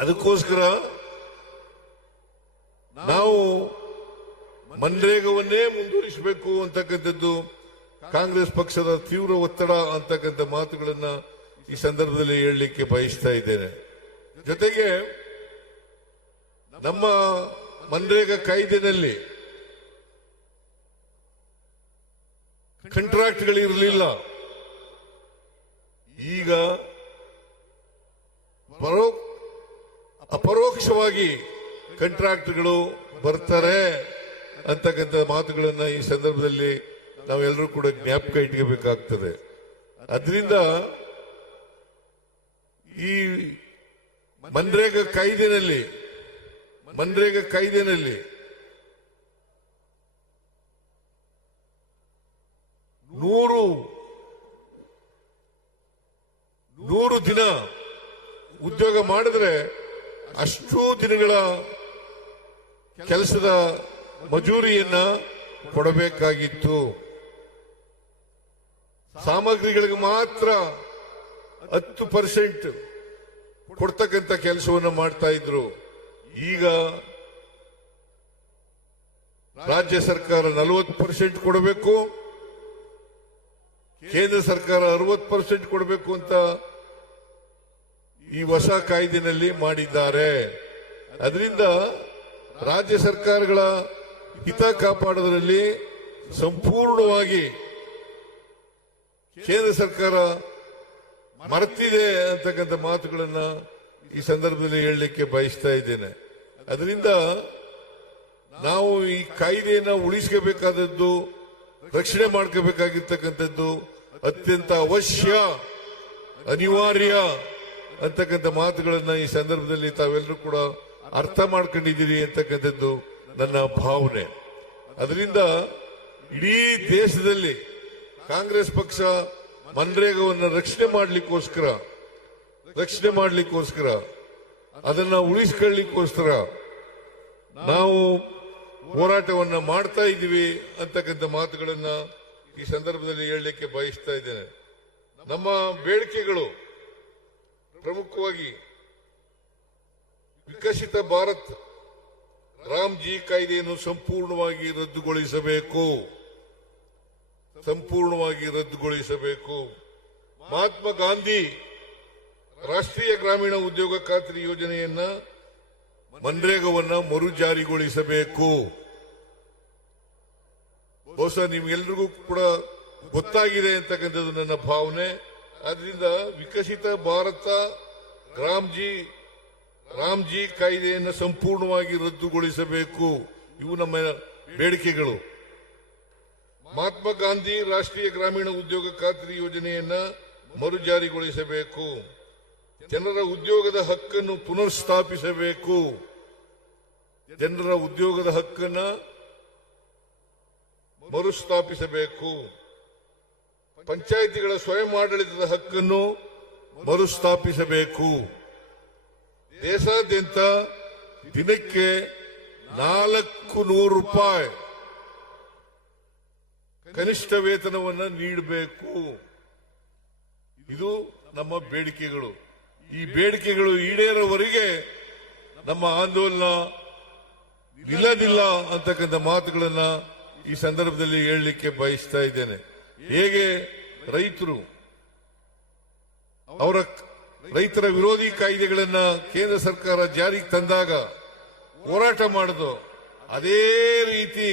ಅದಕ್ಕೋಸ್ಕರ ನಾವು ಮನ್ರೇಗವನ್ನೇ ಮುಂದುವರಿಸಬೇಕು ಅಂತಕ್ಕಂಥದ್ದು ಕಾಂಗ್ರೆಸ್ ಪಕ್ಷದ ತೀವ್ರ ಒತ್ತಡ ಅಂತಕ್ಕಂಥ ಮಾತುಗಳನ್ನ ಈ ಸಂದರ್ಭದಲ್ಲಿ ಹೇಳಲಿಕ್ಕೆ ಬಯಸ್ತಾ ಇದ್ದೇನೆ. ಜೊತೆಗೆ ನಮ್ಮ ಮನ್ರೇಗಾ ಕಾಯ್ದೆನಲ್ಲಿ ಕಾಂಟ್ರಾಕ್ಟ್ಗಳಿರಲಿಲ್ಲ. ಈಗ ಅಪರೋಕ್ಷವಾಗಿ ಕಾಂಟ್ರಾಕ್ಟ್ಗಳು ಬರ್ತಾರೆ ಅಂತಕ್ಕಂಥ ಮಾತುಗಳನ್ನ ಈ ಸಂದರ್ಭದಲ್ಲಿ ನಾವೆಲ್ಲರೂ ಕೂಡ ಜ್ಞಾಪಕ ಇಟ್ಕೋಬೇಕಾಗ್ತದೆ. ಅದರಿಂದ ಈ ಮನ್ರೇಗಾ ಕಾಯ್ದೆನಲ್ಲಿ 100 ದಿನ ಉದ್ಯೋಗ ಮಾಡಿದ್ರೆ ಅಷ್ಟು ದಿನಗಳ ಕೆಲಸದ ಮಜೂರಿಯನ್ನ ಕೊಡಬೇಕಾಗಿತ್ತು. ಸಾಮಗ್ರಿಗಳಿಗೆ ಮಾತ್ರ 10% ಕೊಡ್ತಕ್ಕಂಥ ಕೆಲಸವನ್ನು ಮಾಡ್ತಾ ಇದ್ರು. ಈಗ ರಾಜ್ಯ ಸರ್ಕಾರ 40% ಕೊಡಬೇಕು, ಕೇಂದ್ರ ಸರ್ಕಾರ 60% ಕೊಡಬೇಕು ಅಂತ ಈ ಹೊಸ ಕಾಯ್ದೆನಲ್ಲಿ ಮಾಡಿದ್ದಾರೆ. ಅದರಿಂದ ರಾಜ್ಯ ಸರ್ಕಾರಗಳ ಹಿತ ಕಾಪಾಡೋದ್ರಲ್ಲಿ ಸಂಪೂರ್ಣವಾಗಿ ಕೇಂದ್ರ ಸರ್ಕಾರ ಮರೆತಿದೆ ಅಂತಕ್ಕಂಥ ಮಾತುಗಳನ್ನ ಈ ಸಂದರ್ಭದಲ್ಲಿ ಹೇಳಲಿಕ್ಕೆ ಬಯಸ್ತಾ ಇದ್ದೇನೆ. ಅದರಿಂದ ನಾವು ಈ ಕಾಯ್ದೆಯನ್ನ ಉಳಿಸಬೇಕಾದದ್ದು, ರಕ್ಷಣೆ ಮಾಡ್ಕೋಬೇಕಾಗಿರ್ತಕ್ಕಂಥದ್ದು ಅತ್ಯಂತ ಅವಶ್ಯ, ಅನಿವಾರ್ಯ ಅಂತಕ್ಕಂಥ ಮಾತುಗಳನ್ನ ಈ ಸಂದರ್ಭದಲ್ಲಿ ತಾವೆಲ್ಲರೂ ಕೂಡ ಅರ್ಥ ಮಾಡ್ಕೊಂಡಿದ್ದೀರಿ ಅಂತಕ್ಕಂಥದ್ದು ನನ್ನ ಭಾವನೆ. ಅದರಿಂದ ಇಡೀ ದೇಶದಲ್ಲಿ ಕಾಂಗ್ರೆಸ್ ಪಕ್ಷ ಮನ್ರೇಗಾವನ್ನು ರಕ್ಷಣೆ ಮಾಡಲಿಕ್ಕೋಸ್ಕರ ಅದನ್ನ ಉಳಿಸ್ಕೊಳ್ಳಿಕ್ಕೋಸ್ಕರ ನಾವು ಹೋರಾಟವನ್ನ ಮಾಡ್ತಾ ಇದ್ದೀವಿ ಅಂತಕ್ಕಂಥ ಮಾತುಗಳನ್ನ ಈ ಸಂದರ್ಭದಲ್ಲಿ ಹೇಳಲಿಕ್ಕೆ ಬಯಸ್ತಾ ಇದ್ದೇನೆ. ನಮ್ಮ ಬೇಡಿಕೆಗಳು ಪ್ರಮುಖವಾಗಿ ವಿಕಸಿತ ಭಾರತ್ ರಾಮ್ಜಿ ಕಾಯ್ದೆಯನ್ನು ಸಂಪೂರ್ಣವಾಗಿ ರದ್ದುಗೊಳಿಸಬೇಕು. ಮಹಾತ್ಮ ಗಾಂಧಿ ರಾಷ್ಟ್ರೀಯ ಗ್ರಾಮೀಣ ಉದ್ಯೋಗ ಖಾತ್ರಿ ಯೋಜನೆಯನ್ನ ಮನ್ರೇಗಾವನ್ನ ಮರು ಜಾರಿಗೊಳಿಸಬೇಕು. ಬಹುಶಃ ನಿಮ್ಗೆಲ್ರಿಗೂ ಕೂಡ ಗೊತ್ತಾಗಿದೆ ಅಂತಕ್ಕಂಥದ್ದು ನನ್ನ ಭಾವನೆ. ಆದ್ರಿಂದ ವಿಕಸಿತ ಭಾರತ ರಾಮ್ಜಿ ಕಾಯ್ದೆಯನ್ನು ಸಂಪೂರ್ಣವಾಗಿ ರದ್ದುಗೊಳಿಸಬೇಕು. ಇವು ನಮ್ಮ ಬೇಡಿಕೆಗಳು. ಮಹಾತ್ಮ ಗಾಂಧಿ ರಾಷ್ಟ್ರೀಯ ಗ್ರಾಮೀಣ ಉದ್ಯೋಗ ಖಾತ್ರಿ ಯೋಜನೆಯನ್ನ ಮರು ಜಾರಿಗೊಳಿಸಬೇಕು. ಜನರ ಉದ್ಯೋಗದ ಹಕ್ಕನ್ನು ಪುನರ್ಸ್ಥಾಪಿಸಬೇಕು. ಮರುಸ್ಥಾಪಿಸಬೇಕು. ಪಂಚಾಯಿತಿಗಳ ಸ್ವಯಂ ಆಡಳಿತದ ಹಕ್ಕನ್ನು ಮರುಸ್ಥಾಪಿಸಬೇಕು. ದೇಶಾದ್ಯಂತ ದಿನಕ್ಕೆ 400 ರೂಪಾಯಿ ಕನಿಷ್ಠ ವೇತನವನ್ನು ನೀಡಬೇಕು. ಇದು ನಮ್ಮ ಬೇಡಿಕೆಗಳು. ಈ ಬೇಡಿಕೆಗಳು ಈಡೇರೋವರೆಗೆ ನಮ್ಮ ಆಂದೋಲನ ನಿಲ್ಲದಿಲ್ಲ ಅಂತಕ್ಕಂಥ ಮಾತುಗಳನ್ನ ಈ ಸಂದರ್ಭದಲ್ಲಿ ಹೇಳಲಿಕ್ಕೆ ಬಯಸ್ತಾ ಇದ್ದೇನೆ. ಹೇಗೆ ರೈತರ ವಿರೋಧಿ ಕಾಯ್ದೆಗಳನ್ನ ಕೇಂದ್ರ ಸರ್ಕಾರ ಜಾರಿಗೆ ತಂದಾಗ ಹೋರಾಟ ಮಾಡಿದ್ರು, ಅದೇ ರೀತಿ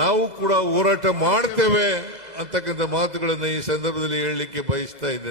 ನಾವು ಕೂಡ ಹೋರಾಟ ಮಾಡ್ತೇವೆ ಅಂತಕ್ಕಂಥ ಮಾತುಗಳನ್ನ ಈ ಸಂದರ್ಭದಲ್ಲಿ ಹೇಳಲಿಕ್ಕೆ ಬಯಸ್ತಾ ಇದ್ದೇನೆ.